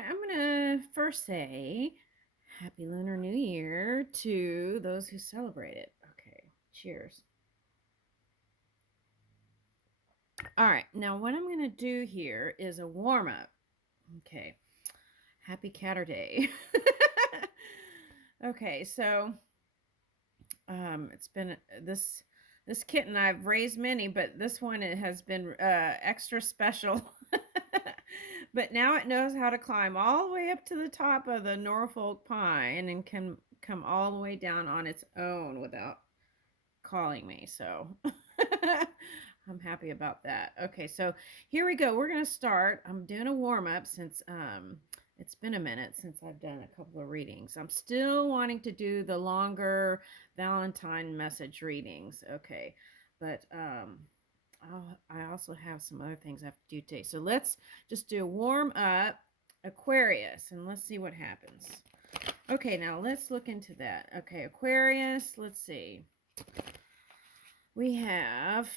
right, I'm going to first say Happy Lunar New Year to those who celebrate it. Okay, cheers. All right, now what I'm going to do here is a warm up. Okay, happy Catter Day. Okay, so it's been this kitten. I've raised many, but this one it has been extra special. But now it knows how to climb all the way up to the top of the Norfolk pine and can come all the way down on its own without calling me. So I'm happy about that. Okay, so here we go. We're going to start. I'm doing a warm up since it's been a minute since I've done a couple of readings. I'm still wanting to do the longer Valentine message readings. Okay, but I also have some other things I have to do today. So let's just do a warm up Aquarius and let's see what happens. Okay, now let's look into that. Okay, Aquarius, let's see. We have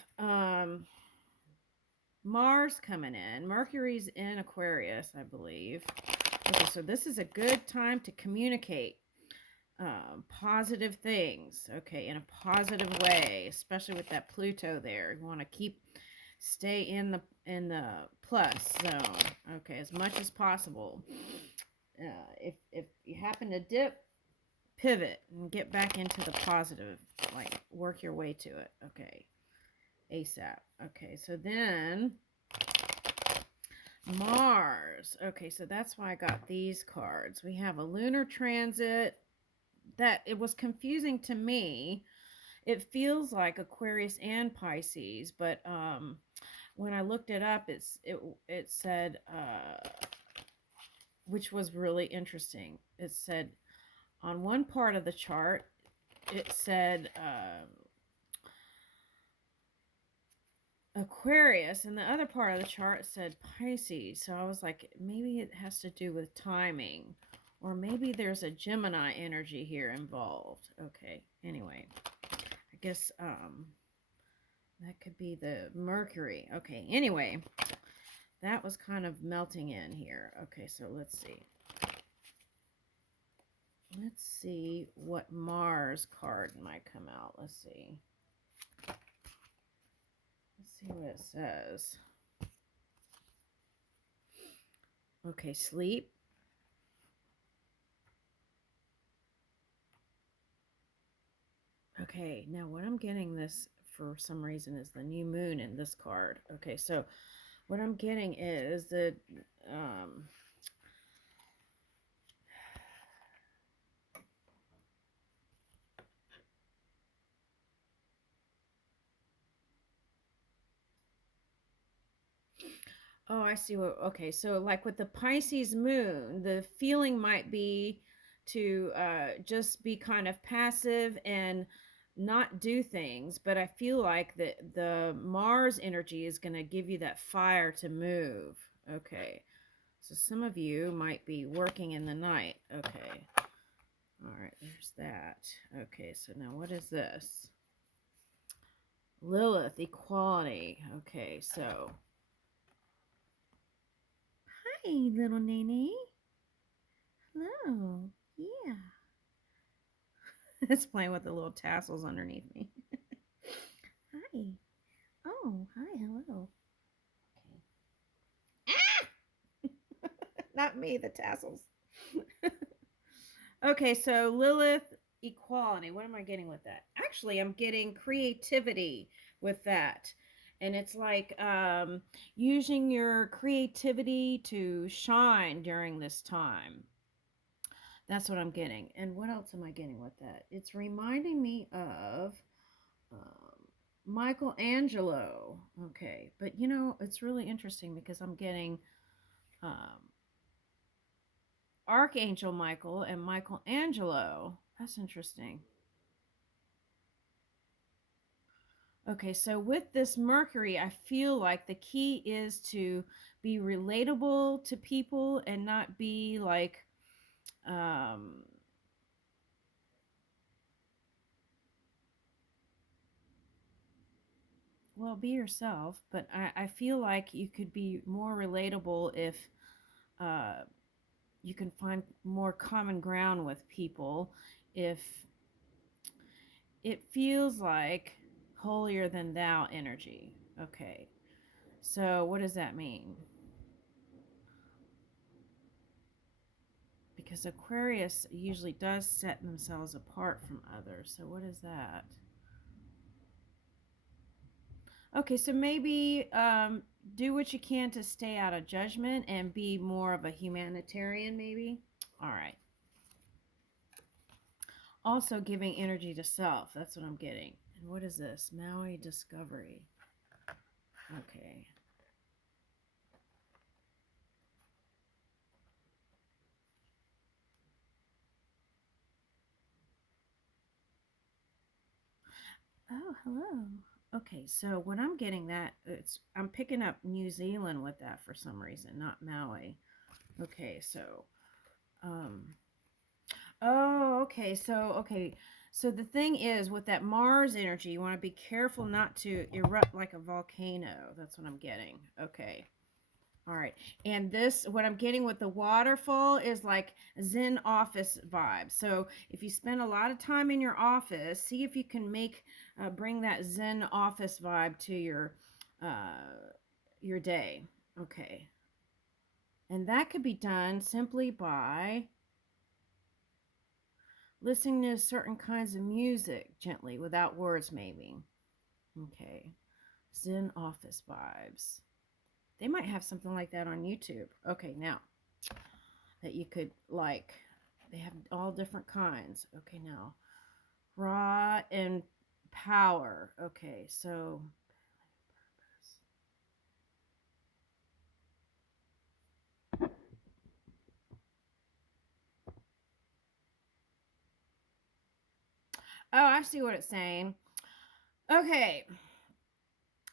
Mars coming in. Mercury's in Aquarius, I believe. Okay, so this is a good time to communicate positive things, okay, in a positive way, especially with that Pluto there. You want to stay in the plus zone, okay, as much as possible. If you happen to dip, pivot and get back into the positive, like work your way to it, okay, ASAP. Okay, so then Mars. Okay, so that's why I got these cards. We have a lunar transit that it was confusing to me. It feels like Aquarius and Pisces, but when I looked it up, it said, which was really interesting. It said on one part of the chart, it said Aquarius, and the other part of the chart said Pisces. So I was like, maybe it has to do with timing, or maybe there's a Gemini energy here involved. Okay, anyway, I guess that could be the Mercury. Okay, anyway, that was kind of melting in here. Okay, so let's see. Let's see what Mars card might come out. Let's see. Let's see what it says. Okay, sleep. Okay, now what I'm getting this for some reason is the new moon in this card. Okay, so what I'm getting is that oh, I see what, okay, so like with the Pisces moon, the feeling might be to just be kind of passive and not do things, but I feel like the Mars energy is going to give you that fire to move. Okay, so some of you might be working in the night. Okay, all right, there's that. Okay, so now what is this? Lilith, equality. Okay, so hi, little Nene. Hello. Yeah. It's playing with the little tassels underneath me. Hi. Oh, hi. Hello. Okay. Ah! Not me, the tassels. Okay, so Lilith, equality. What am I getting with that? Actually, I'm getting creativity with that. And it's like using your creativity to shine during this time. That's what I'm getting. And what else am I getting with that? It's reminding me of Michelangelo. Okay, but you know, it's really interesting because I'm getting um, Archangel Michael and Michelangelo. That's interesting. Okay, so with this Mercury, I feel like the key is to be relatable to people and not be like, um, well, be yourself, but I feel like you could be more relatable if uh, you can find more common ground with people if it feels like holier than thou energy. Okay. So what does that mean? Because Aquarius usually does set themselves apart from others. So what is that? Okay, so maybe do what you can to stay out of judgment and be more of a humanitarian, maybe. All right. Also giving energy to self. That's what I'm getting. And what is this? Maui Discovery. Okay. Oh, hello. Okay, so when I'm getting that, I'm picking up New Zealand with that for some reason, not Maui. Okay, so um oh, okay. So the thing is with that Mars energy, you want to be careful not to erupt like a volcano. That's what I'm getting. Okay. All right. And this, what I'm getting with the waterfall is like Zen office vibe. So if you spend a lot of time in your office, see if you can bring that Zen office vibe to your day. Okay. And that could be done simply by listening to certain kinds of music gently without words, maybe. Okay. Zen office vibes. They might have something like that on YouTube. Okay, now that you could like, they have all different kinds. Okay, now raw and power. Okay, so oh, I see what it's saying. Okay,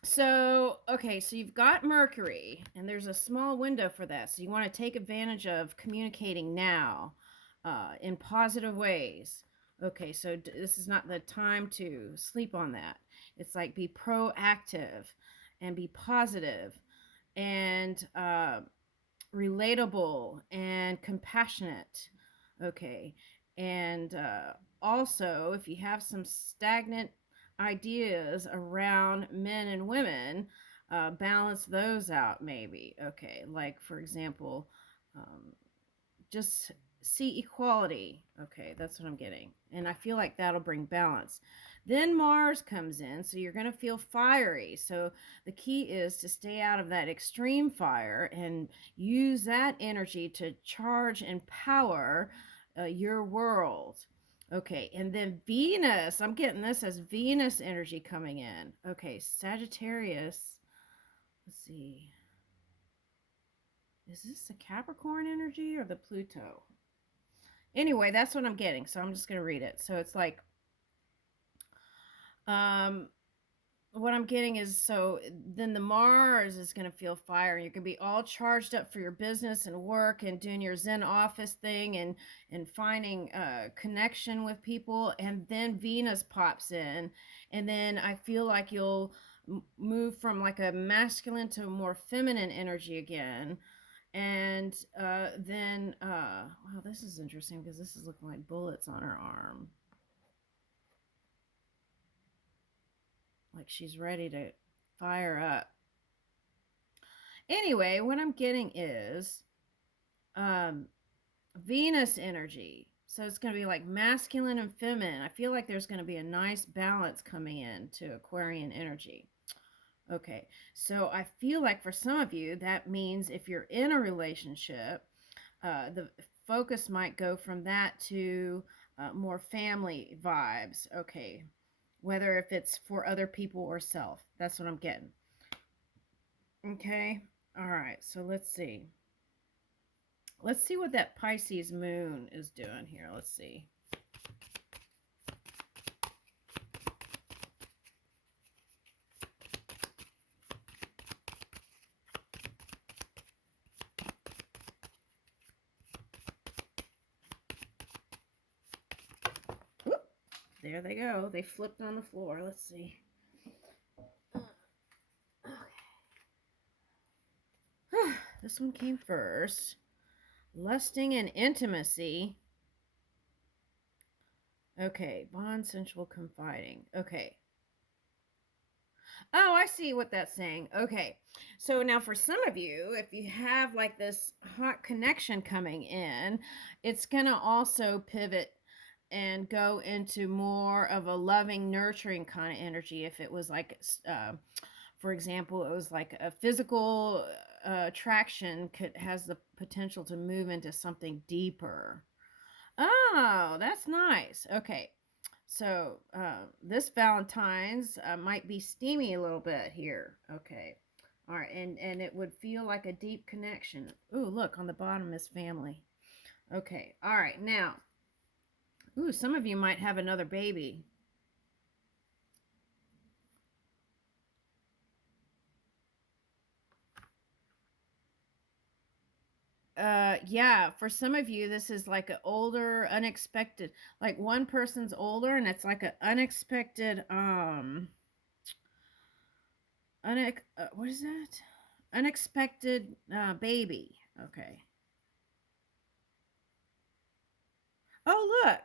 so you've got Mercury, and there's a small window for that. So you want to take advantage of communicating now, in positive ways. Okay, so this is not the time to sleep on that. It's like be proactive, and be positive, and relatable, and compassionate. Okay, and also if you have some stagnant ideas around men and women, balance those out maybe. Okay, like for example, um, just see equality. Okay, that's what I'm getting. And I feel like that'll bring balance. Then Mars comes in, so you're going to feel fiery. So the key is to stay out of that extreme fire and use that energy to charge and power your world. Okay, and then Venus, I'm getting this as Venus energy coming in. Okay, Sagittarius. Let's see. Is this the Capricorn energy or the Pluto? Anyway, that's what I'm getting. So I'm just going to read it. So it's like, um, what I'm getting is so then the Mars is going to feel fire. You're going to be all charged up for your business and work and doing your Zen office thing and finding connection with people. And then Venus pops in. And then I feel like you'll move from like a masculine to a more feminine energy again. And then, wow, this is interesting because this is looking like bullets on her arm. Like she's ready to fire up. Anyway, what I'm getting is um, Venus energy. So it's going to be like masculine and feminine. I feel like there's going to be a nice balance coming in to Aquarian energy. Okay, so I feel like for some of you, that means if you're in a relationship, the focus might go from that to more family vibes. Okay, whether if it's for other people or self. That's what I'm getting. Okay, all right, so let's see. Let's see what that Pisces moon is doing here. Let's see. Whoop, there they go. They flipped on the floor. Let's see. Okay. This one came first. Lusting and intimacy. Okay. Bond, sensual, confiding. Okay. Oh, I see what that's saying. Okay. So now for some of you, if you have like this hot connection coming in, it's going to also pivot and go into more of a loving, nurturing kind of energy. If it was like, for example, it was like a physical attraction has the potential to move into something deeper. Oh, that's nice. Okay. So this Valentine's might be steamy a little bit here. Okay. All right. And it would feel like a deep connection. Ooh, look, on the bottom is family. Okay. All right. Now, ooh, some of you might have another baby. Yeah, for some of you this is like an older unexpected, like one person's older and it's like an unexpected what is that? Unexpected baby. Okay. Oh, look.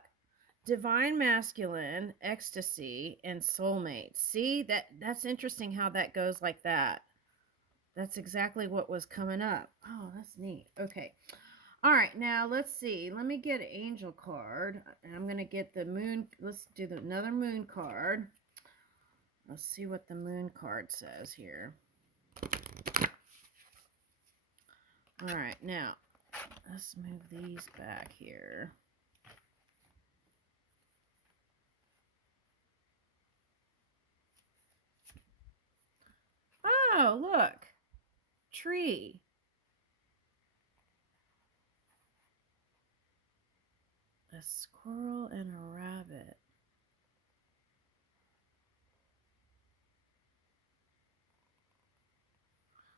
Divine masculine, ecstasy, and soulmate. See, that's interesting how that goes like that. That's exactly what was coming up. Oh, that's neat. Okay. All right, now let's see. Let me get an angel card. And I'm going to get the moon. Let's do another moon card. Let's see what the moon card says here. All right, now let's move these back here. Oh, look. Tree. A squirrel and a rabbit.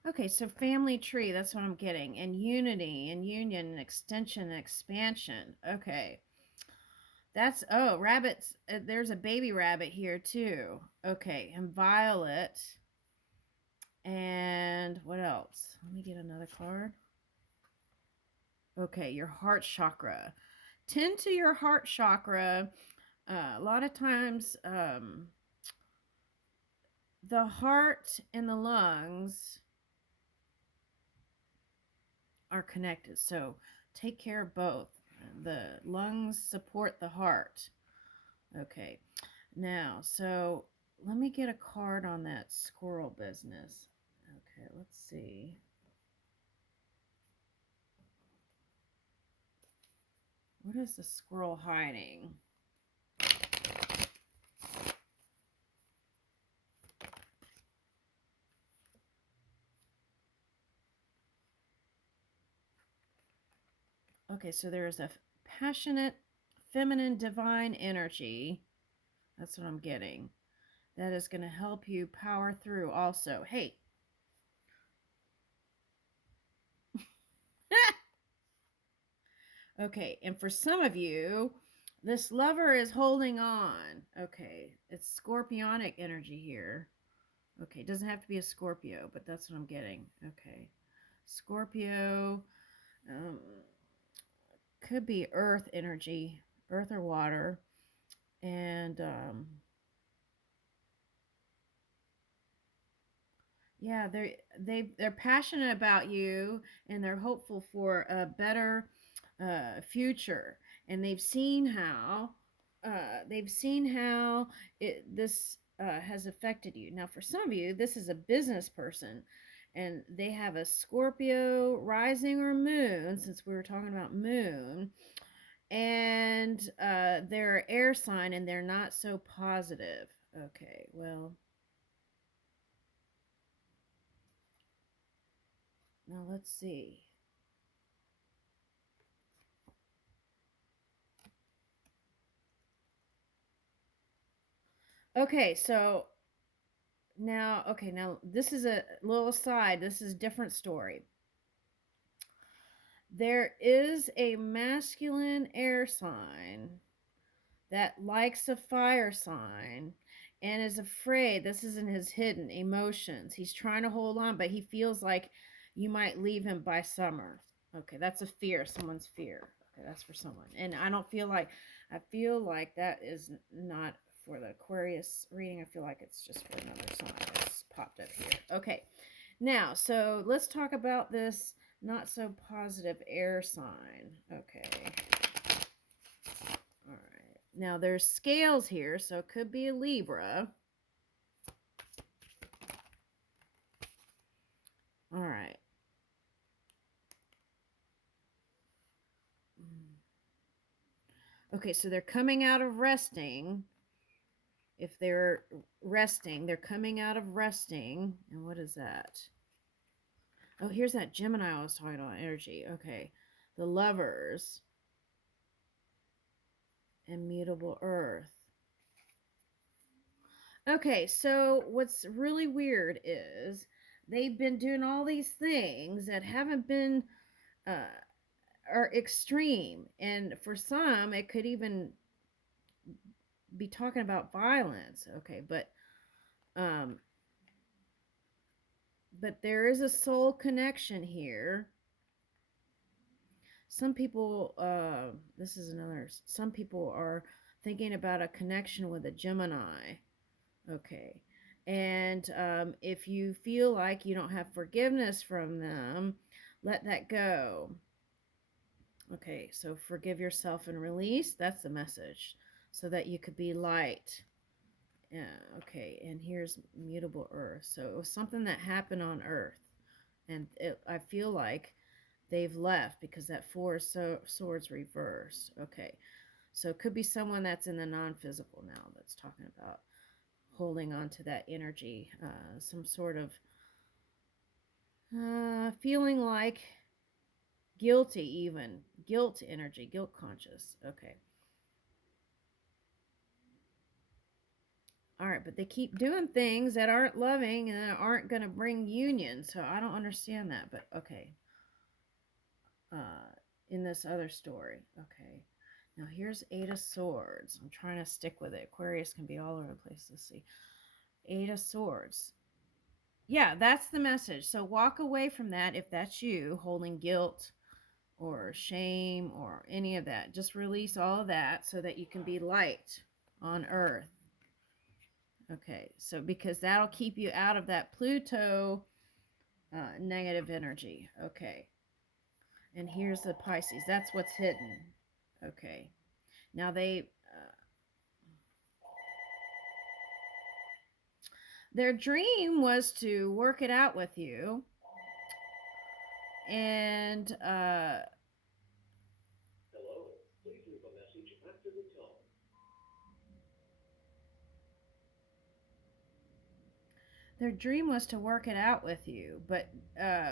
Okay, so family tree, that's what I'm getting. And unity and union and extension and expansion. Okay. That's, oh, rabbits. There's a baby rabbit here too. Okay, and violet. And what else? Let me get another card. Okay, your heart chakra. Tend to your heart chakra. A lot of times, the heart and the lungs are connected. So take care of both. The lungs support the heart. Okay. Now, so let me get a card on that squirrel business. Okay, let's see. What is the squirrel hiding? Okay, so there's a passionate, feminine, divine energy. That's what I'm getting. That is going to help you power through also. Hey. Okay, and for some of you, this lover is holding on. Okay, it's scorpionic energy here. Okay, it doesn't have to be a Scorpio, but that's what I'm getting. Okay, Scorpio could be earth energy, earth or water, and yeah, they're passionate about you, and they're hopeful for a better future, and they've seen how this has affected you. Now, for some of you, this is a business person, and they have a Scorpio rising or moon, since we were talking about moon, and they're air sign, and they're not so positive. Okay, well, now let's see. Okay, so now this is a little aside. This is a different story. There is a masculine air sign that likes a fire sign and is afraid. This isn't his hidden emotions. He's trying to hold on, but he feels like you might leave him by summer. Okay, that's a fear, someone's fear. Okay, that's for someone. And I feel like that is not for the Aquarius reading. I feel like it's just for another sign that's popped up here. Okay, now, so let's talk about this not so positive air sign. Okay. All right. Now, there's scales here, so it could be a Libra. All right. Okay, so they're coming out of resting. If they're resting, they're coming out of resting. And what is that? Oh, here's that Gemini I was talking about, energy. Okay. The Lovers. Immutable Earth. Okay, so what's really weird is they've been doing all these things that haven't been uh, are extreme, and for some, it could even be talking about violence. Okay, um, but there is a soul connection here. Some people, this is another. Some people are thinking about a connection with a Gemini. Okay. And if you feel like you don't have forgiveness from them, let that go. Okay, so forgive yourself and release. That's the message. So that you could be light. Yeah, okay, and here's mutable earth. So it was something that happened on earth. And I feel like they've left because that four of swords reversed. Okay, so it could be someone that's in the non-physical now that's talking about holding on to that energy, some sort of feeling like guilty, even guilt energy, guilt conscious. Okay. All right, but they keep doing things that aren't loving and that aren't going to bring union. So I don't understand that, but okay. In this other story, okay. Now here's Eight of Swords. I'm trying to stick with it. Aquarius can be all over the place. Let's see. Eight of Swords. Yeah, that's the message. So walk away from that if that's you holding guilt or shame or any of that. Just release all of that so that you can be light on earth. Okay, so because that'll keep you out of that Pluto negative energy. Okay, and here's the Pisces. That's what's hidden. Okay, now their dream was to work it out with you, and Hello, please leave a message after the tone. their dream was to work it out with you, but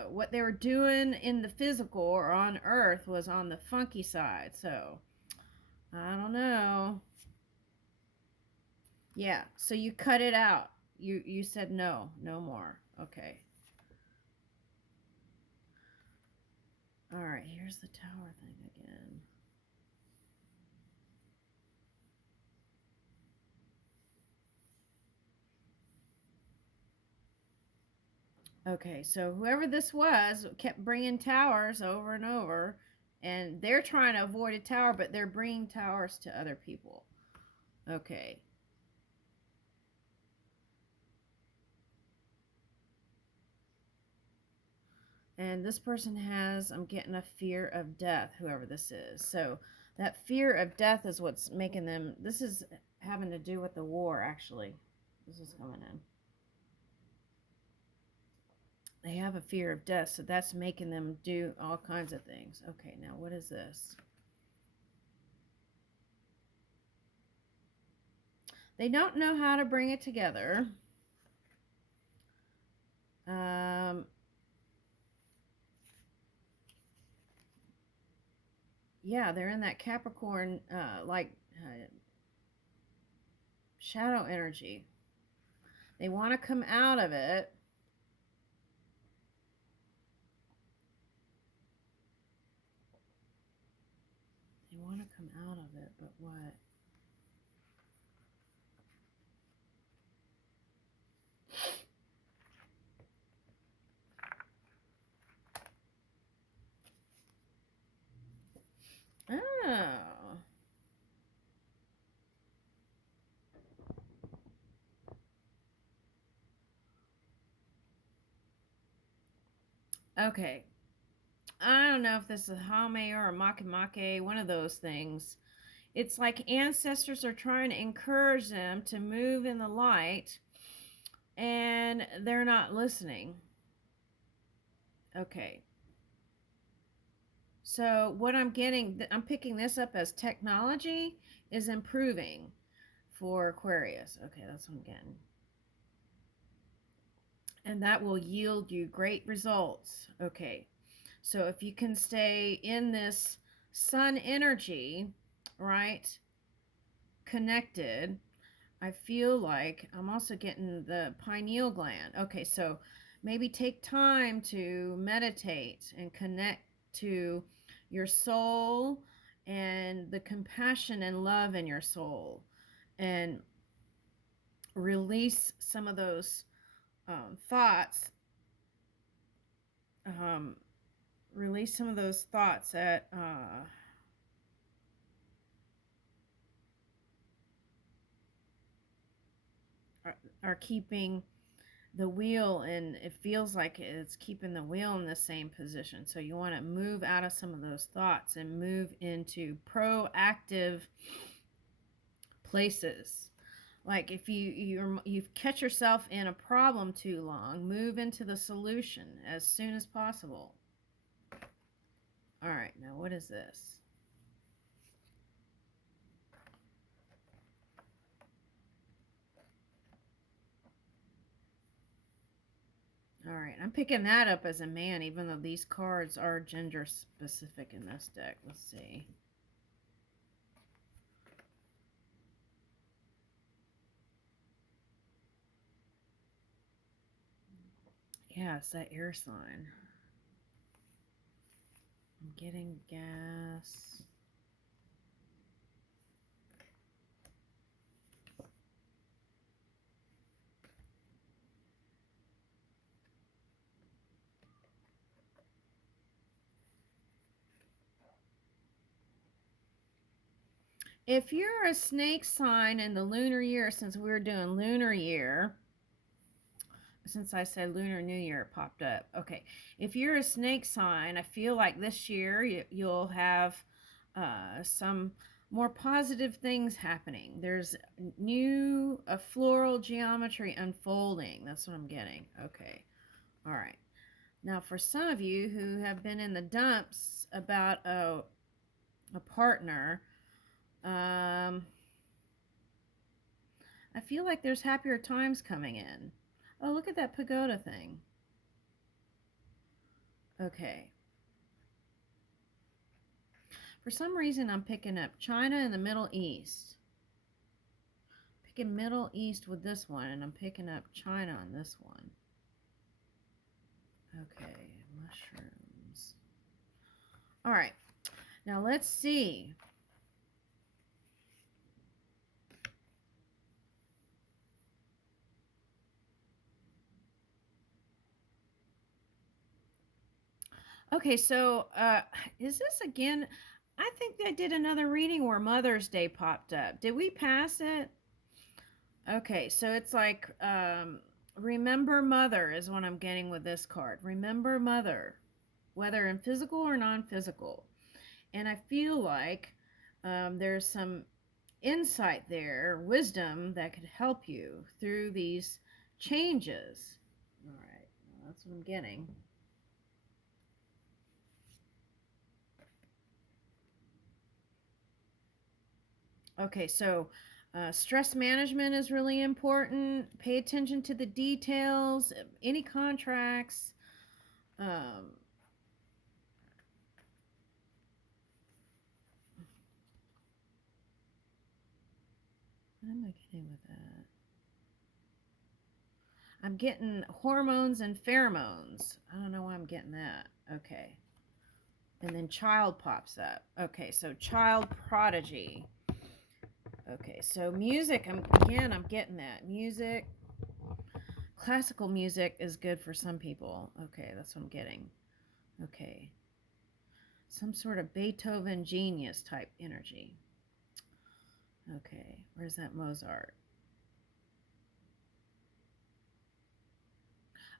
what they were doing in the physical or on Earth was on the funky side. So I don't know. Yeah. So you cut it out. You said no, no more. Okay. All right. Here's the tower thing again. Okay. So whoever this was kept bringing towers over and over, and they're trying to avoid a tower, but they're bringing towers to other people. Okay. And this person has, I'm getting a fear of death, whoever this is. So that fear of death is what's making them, this is having to do with the war, actually. This is coming in. They have a fear of death, so that's making them do all kinds of things. Okay, now what is this? They don't know how to bring it together. Um, yeah, they're in that Capricorn, shadow energy. They want to come out of it. They want to come out of it, but what? Okay. I don't know if this is Hame or a Makemake, one of those things. It's like ancestors are trying to encourage them to move in the light and they're not listening. Okay. So what I'm getting, I'm picking this up as technology is improving for Aquarius. Okay, that's what I'm getting. And that will yield you great results. Okay. So if you can stay in this sun energy, right? Connected, I feel like I'm also getting the pineal gland. Okay, so maybe take time to meditate and connect to your soul and the compassion and love in your soul and release some of those thoughts. Um, Release some of those thoughts that are keeping the wheel, and it feels like it's keeping the wheel in the same position. So you want to move out of some of those thoughts and move into proactive places. Like if you catch yourself in a problem too long, move into the solution as soon as possible. All right, now what is this? All right, I'm picking that up as a man, even though these cards are gender specific in this deck. Let's see. Yeah, it's that air sign. I'm getting gas. If you're a snake sign in the lunar year, since we're doing lunar year, since I said lunar new year, it popped up. Okay. If you're a snake sign, I feel like this year you'll have some more positive things happening. There's new floral geometry unfolding. That's what I'm getting. Okay. All right. Now, for some of you who have been in the dumps about a partner, I feel like there's happier times coming in. Oh, look at that pagoda thing. Okay. For some reason, I'm picking up China and the Middle East. Picking Middle East with this one, and I'm picking up China on this one. Okay, mushrooms. All right. Now let's see. Okay, so is this again? I think I did another reading where Mother's Day popped up. Did we pass it? Okay, so it's like remember mother is what I'm getting with this card. Remember mother, whether in physical or non-physical. And I feel like there's some insight there, wisdom that could help you through these changes. All right, well, that's what I'm getting. Okay, so stress management is really important. Pay attention to the details, any contracts. Um, what am I getting with that? I'm getting hormones and pheromones. I don't know why I'm getting that. Okay. And then child pops up. Okay, so child prodigy. Okay, so music, I'm getting that. Music, classical music is good for some people. Okay, that's what I'm getting. Okay. Some sort of Beethoven genius type energy. Okay, where's that Mozart?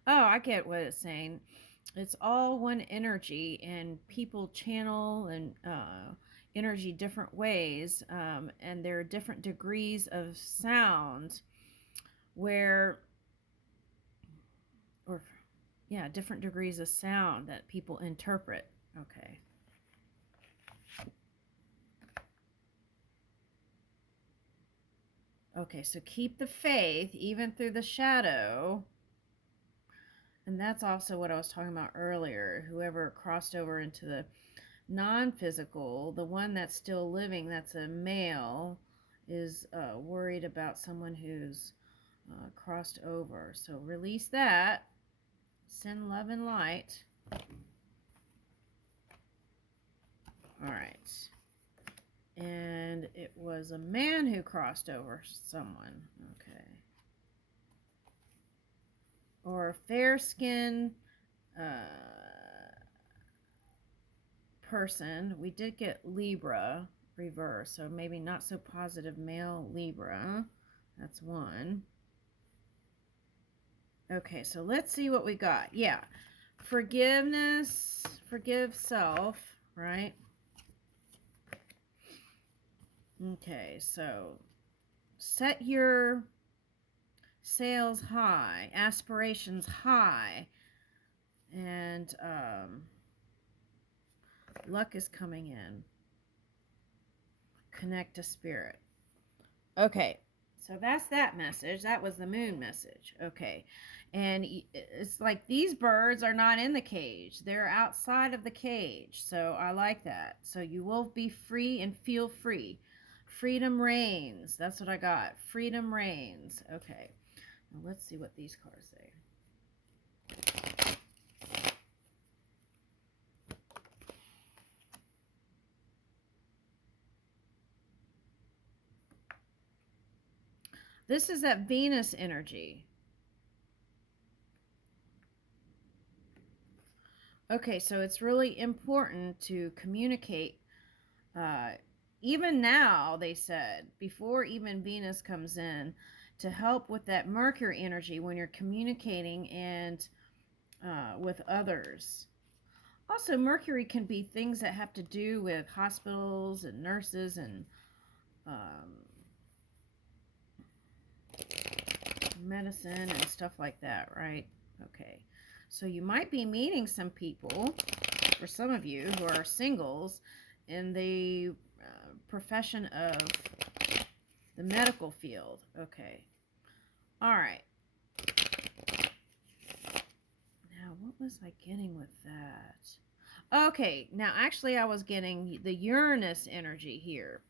Oh, I get what it's saying. it's all one energy, and people channel and energy different ways, and there are different degrees of sound where, or yeah, different degrees of sound that people interpret. Okay. Okay, so keep the faith even through the shadow. And that's also what I was talking about earlier. Whoever crossed over into the non-physical, the one that's still living, that's a male, is worried about someone who's crossed over. So release that. Send love and light. All right. And it was a man who crossed over someone. Okay. Or a fair-skinned person. We did get Libra reverse, so maybe not so positive male Libra. That's one. Okay, so let's see what we got. Yeah. Forgiveness, forgive self, right? Okay, so set your sails high, aspirations high, and luck is coming in. Connect to spirit. Okay, so that's that message. That was the moon message. Okay, and it's like these birds are not in the cage, they're outside of the cage. So I like that. So you will be free and feel free. Freedom reigns. That's what I got. Freedom reigns. Okay, now let's see what these cards say. This is that Venus energy. Okay, so it's really important to communicate. Even now, they said, before even Venus comes in, to help with that Mercury energy when you're communicating and with others. Also, Mercury can be things that have to do with hospitals and nurses and medicine and stuff like that, right? Okay. So you might be meeting some people, for some of you who are singles, in the profession of the medical field. Okay. All right. Now, what was I getting with that? Okay. Now, actually, I was getting the Uranus energy here.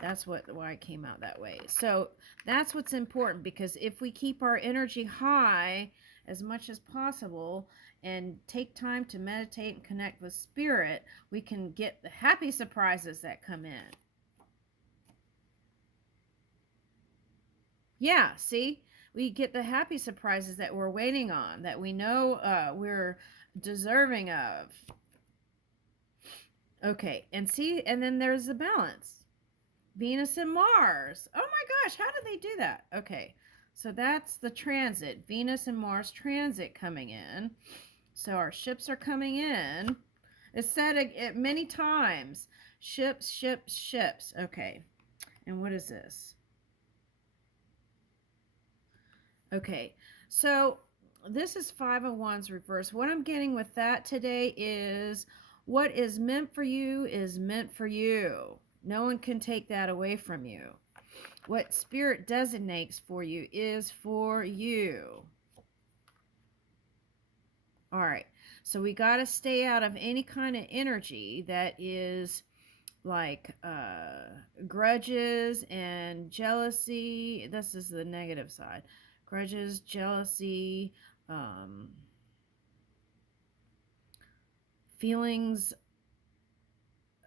That's why it came out that way. So that's what's important, because if we keep our energy high as much as possible and take time to meditate and connect with spirit, we can get the happy surprises that come in. Yeah, see? We get the happy surprises that we're waiting on, that we know we're deserving of. Okay, and see, and then there's the balance. Venus and Mars. Oh my gosh, how did they do that? Okay, so that's the transit. Venus and Mars transit coming in. So our ships are coming in. It's said it many times. Ships, ships, ships. Okay, and what is this? Okay, so this is Five of Wands reverse. What I'm getting with that today is what is meant for you is meant for you. No one can take that away from you. What spirit designates for you is for you. All right, so we got to stay out of any kind of energy that is like grudges and jealousy. This is the negative side. Grudges, jealousy, feelings